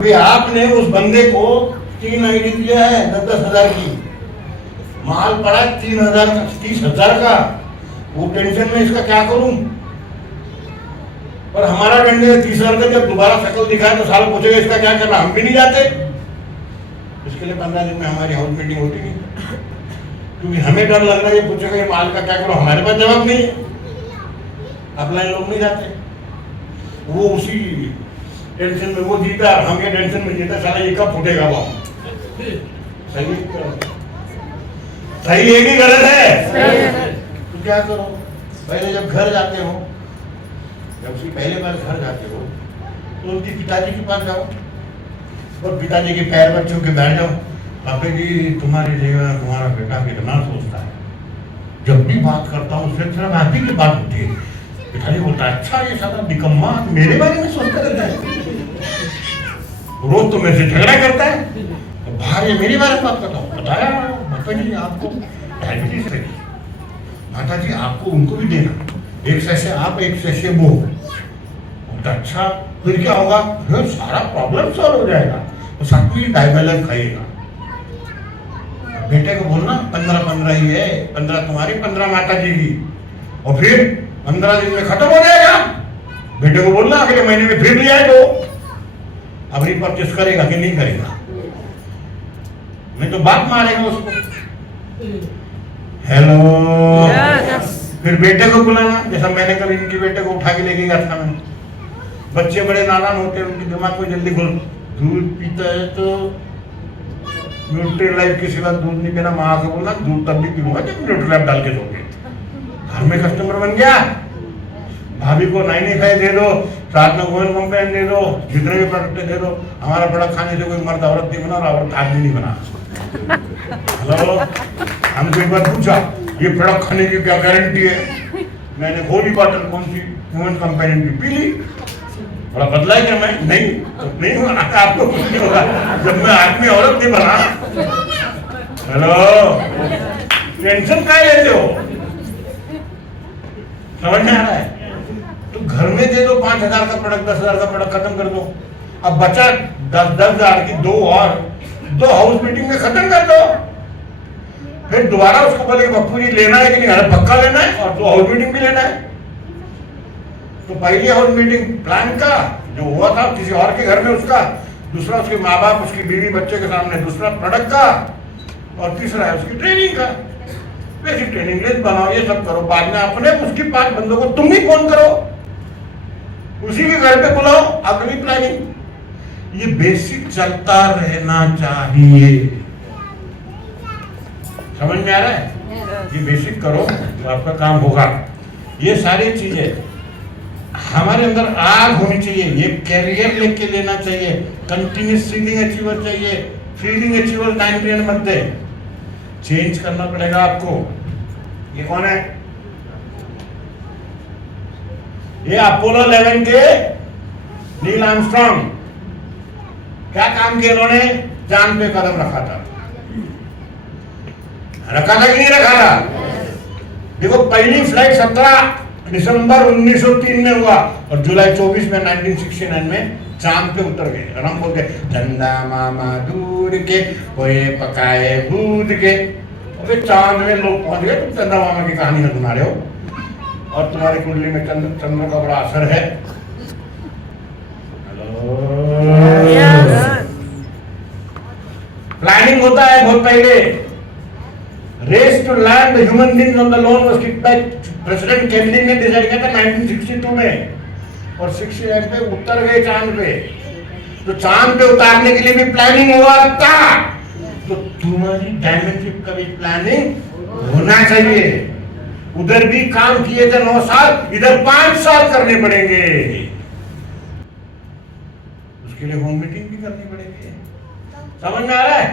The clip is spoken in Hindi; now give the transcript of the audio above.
अभी आपने उस बंदे को 3 आईडी दिया है 10,000 की, माल पड़ा 3,000 का 30,000 का, वो टेंशन में इसका क्या करूं। और हमारा डंडे 30,000 का जब दोबारा शक्ल दिखाए तो साल पूछेगा इसका क्या करना, हम भी नहीं जाते। इसके लिए 15 दिन में हमारी हाउस मीटिंग होती नहीं, क्योंकि हमें डर लग रहा है, ये पूछेगा ये माल का क्या करो, हमारे पास जवाब नहीं है। अपना लोग नहीं जाते, वो उसी टेंशन में वो जीता, हम ये टेंशन में जीता, साला ये कब फूटेगा वो। सही सही है कि गलत है? तो क्या करो, पहले जब घर जाते हो, जब उसकी पहले बार घर जाते हो तो उनकी पिताजी के पास जाओ और पिताजी के पैर पर छू के बैठ जाओ, पापा जी तुम्हारी जगह तुम्हारा बेटा कितना सोचता है, जब भी बात करता हूँ उससे सिर्फ आप ही की बात होती है। पिताजी बोलता है अच्छा ये साला निकम्मा मेरे बारे में सोचता रहता है, रोज तो मेरे से झगड़ा करता है, तो बाहर ये मेरे बारे में बात करता हूँ। बताया पापा जी आपको डायबिटीज है, माता जी आपको उनको भी देना, एक सैसे आप एक सैसे वो। अच्छा फिर क्या होगा, फिर सारा प्रॉब्लम सॉल्व हो जाएगा, तो साथ में डायबेलम खाइएगा। बेटे को बोलना 15-15 ही है, 15 तुम्हारी 15 माता जी की, और फिर 15 दिन में खत्म हो जाएगा। बेटे को बोलना अगले महीने में फिर ले आए तो अब रिपर्चेस करेगा कि नहीं करेगा, नहीं तो बात मारेगा उसको। हेलो फिर बेटे को बुलाना, जैसा मैंने कल इनके बेटे को उठा के लेके गया था मैं। बच्चे बड़े नादान होते हैं, उनके दिमाग को जल्दी खुल, दूध पीता है तो न्यूट्रीलाइफ के सिवा दूध नहीं पीना, माँ से बोलना दूध तब भी पीऊंगा जब न्यूट्रीलाइफ डाल के दोगे। घर में कस्टमर बन गया, भाभी को 95 दे दो, साथ में गोवन कंपेन दे दो, जितने भी प्रोडक्ट दे दो। हमारा प्रोडक्ट खाने से कोई मर्द औरत नहीं बना और औरत आदमी नहीं बना। हेलो हमसे एक बार पूछा ये प्रोडक्ट खाने की क्या गारंटी है, मैंने गोली बॉटल कौन सी गोवन कंपेन की पी ली, बड़ा बदला है क्या मैं, नहीं होगा आपको कुछ नहीं होगा जब मैं आदमी औरत नहीं बना। हेलो टेंशन क्या लेते हो, समझ में आ रहा है? तो घर में दे दो 5,000 का प्रोडक्ट, 10,000 का प्रोडक्ट खत्म कर दो, अब बचा 10,000 की दो हाउस मीटिंग में खत्म कर दो। फिर दोबारा उसको बोले बप्पू जी लेना है कि नहीं, अरे पक्का लेना है, और 2 हाउस मीटिंग भी लेना है। तो पहली हाउस मीटिंग प्लान का जो हुआ था किसी और के घर में उसका, दूसरा उसके माँ बाप उसकी बीवी बच्चे के सामने, दूसरा प्रोडक्ट का, और तीसरा है उसकी ट्रेनिंग का। बेसिक ट्रेनिंग लिस्ट बनाओ, ये सब करो, बाद में अपने उसकी 5 बंदों को तुम भी फोन करो, उसी के घर पे बुलाओ, अगली प्लानिंग। ये बेसिक चलता रहना चाहिए, समझ में आ रहा है? ये बेसिक करो तो आपका काम होगा। ये सारी चीजें हमारे अंदर आग होनी चाहिए, ये कैरियर लेके लेना चाहिए, कंटिन्यूस फीलिंग अचीवर चाहिए, फीलिंग अचीवर 9 मत दे, चेंज करना पड़ेगा आपको। ये कौन है? ये अपोलो 11 के नील आर्मस्ट्रांग। क्या काम किया इन्होंने? चांद पे कदम रखा था कि नहीं रखा था? देखो पहली फ्लाइट 17 दिसंबर 1903 में हुआ और जुलाई 24 में 1969 में चांद पे उतर गए। और हम बोलते चंदा मामा दूर के कोई पकाए दूध के, अबे चांद में लोग पहुंच गए। तुम चंदा मामा की कहानी में सुना रहे हो और तुम्हारी कुंडली में चंद्र का बड़ा असर है। प्लानिंग होता है बहुत पहले। Race to land human beings on the moon was kicked by President Kennedy ने डिसाइड किया था 1962 में, और 69 पे उतर गए चांद पे। तो चांद पे उतारने के लिए भी प्लानिंग हुआ था, तो तुम्हारी डायमंड शिप का भी प्लानिंग होना चाहिए। उधर भी काम किए थे 9 साल, इधर 5 साल करने पड़ेंगे। उसके लिए होम मीटिंग भी करनी पड़ेगी, समझ में आ रहा है?